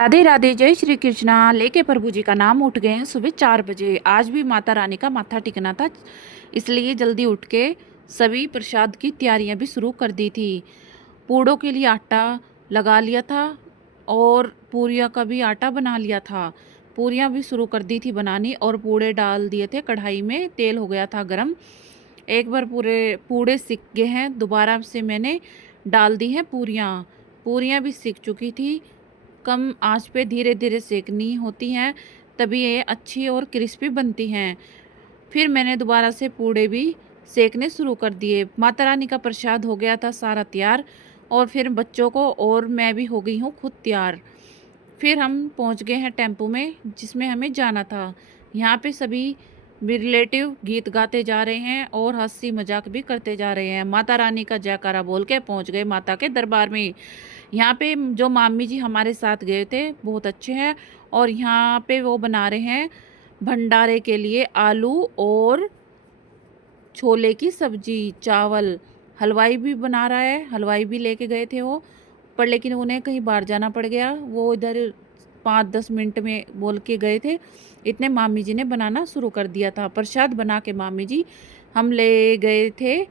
राधे राधे, जय श्री कृष्णा। लेके प्रभु जी का नाम उठ गए हैं सुबह 4 बजे। आज भी माता रानी का माथा टिकना था, इसलिए जल्दी उठ के सभी प्रसाद की तैयारियां भी शुरू कर दी थी। पूड़ों के लिए आटा लगा लिया था और पूरियां का भी आटा बना लिया था। पूरियां भी शुरू कर दी थी बनानी और पूड़े डाल दिए थे कढ़ाई में। तेल हो गया था गरम। एक बार पूरे पूड़े सिक गए हैं, दोबारा से मैंने डाल दी हैं पूरियां। पूरियां भी सिक चुकी थी। कम आंच पे धीरे धीरे सेकनी होती हैं, तभी ये अच्छी और क्रिस्पी बनती हैं। फिर मैंने दोबारा से पूड़े भी सेकने शुरू कर दिए। माता रानी का प्रसाद हो गया था सारा तैयार और फिर बच्चों को और मैं भी हो गई हूँ खुद तैयार। फिर हम पहुँच गए हैं टेम्पो में जिसमें हमें जाना था। यहाँ पे सभी रिलेटिव गीत गाते जा रहे हैं और हंसी मजाक भी करते जा रहे हैं। माता रानी का जयकारा बोल के पहुँच गए माता के दरबार में। यहाँ पे जो मामी जी हमारे साथ गए थे बहुत अच्छे हैं और यहाँ पे वो बना रहे हैं भंडारे के लिए आलू और छोले की सब्जी, चावल। हलवाई भी बना रहा है, हलवाई भी लेके गए थे वो, पर लेकिन उन्हें कहीं बाहर जाना पड़ गया। वो इधर 5-10 मिनट में बोल के गए थे, इतने मामी जी ने बनाना शुरू कर दिया था। प्रसाद बना के मामी जी हम ले गए थे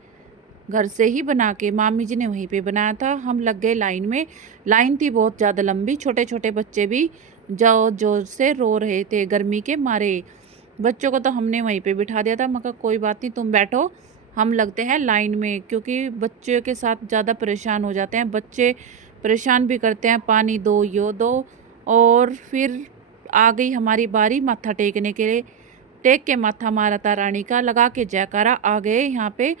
घर से ही बना के। मामी जी ने वहीं पे बनाया था। हम लग गए लाइन में। लाइन थी बहुत ज़्यादा लंबी, छोटे छोटे बच्चे भी जोर जोर से रो रहे थे गर्मी के मारे। बच्चों को तो हमने वहीं पे बिठा दिया था। मैं कहा कोई बात नहीं, तुम बैठो, हम लगते हैं लाइन में, क्योंकि बच्चों के साथ ज़्यादा परेशान हो जाते हैं। बच्चे परेशान भी करते हैं, पानी दो यो दो। और फिर आ गई हमारी बारी माथा टेकने के लिए। टेक के माथा माता रानी का लगा के जयकारा आ गए यहाँ पे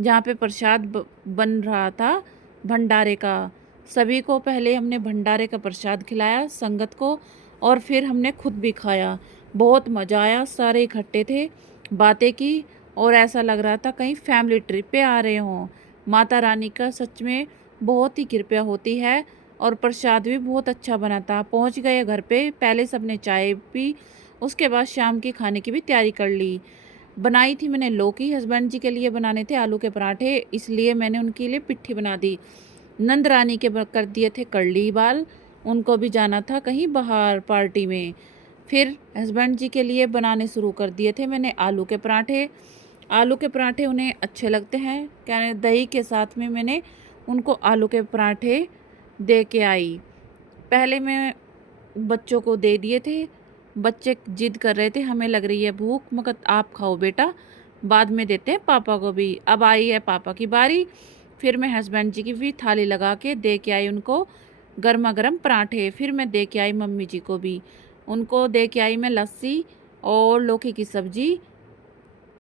जहाँ पे प्रसाद बन रहा था भंडारे का। सभी को पहले हमने भंडारे का प्रसाद खिलाया संगत को और फिर हमने खुद भी खाया। बहुत मज़ा आया, सारे इकट्ठे थे, बातें की और ऐसा लग रहा था कहीं फैमिली ट्रिप पे आ रहे हों। माता रानी का सच में बहुत ही कृपा होती है और प्रसाद भी बहुत अच्छा बना था। पहुँच गए घर पे, पहले सबने चाय पी, उसके बाद शाम के खाने की भी तैयारी कर ली। बनाई थी मैंने लौकी, हस्बैंड जी के लिए बनाने थे आलू के पराठे, इसलिए मैंने उनके लिए पिट्ठी बना दी। नंद रानी के कर दिए थे कड़ली बाल, उनको भी जाना था कहीं बाहर पार्टी में। फिर हस्बैंड जी के लिए बनाने शुरू कर दिए थे मैंने आलू के पराठे। आलू के पराठे उन्हें अच्छे लगते हैं, क्या दही के साथ में मैंने उनको आलू के पराठे दे के आई। पहले मैं बच्चों को दे दिए थे। बच्चे जिद कर रहे थे हमें लग रही है भूख, मगर आप खाओ बेटा, बाद में देते हैं पापा को भी। अब आई है पापा की बारी। फिर मैं हस्बैंड जी की भी थाली लगा के दे के आई उनको गर्मा गर्म पराठे। फिर मैं दे के आई मम्मी जी को भी, उनको दे के आई मैं लस्सी और लौकी की सब्जी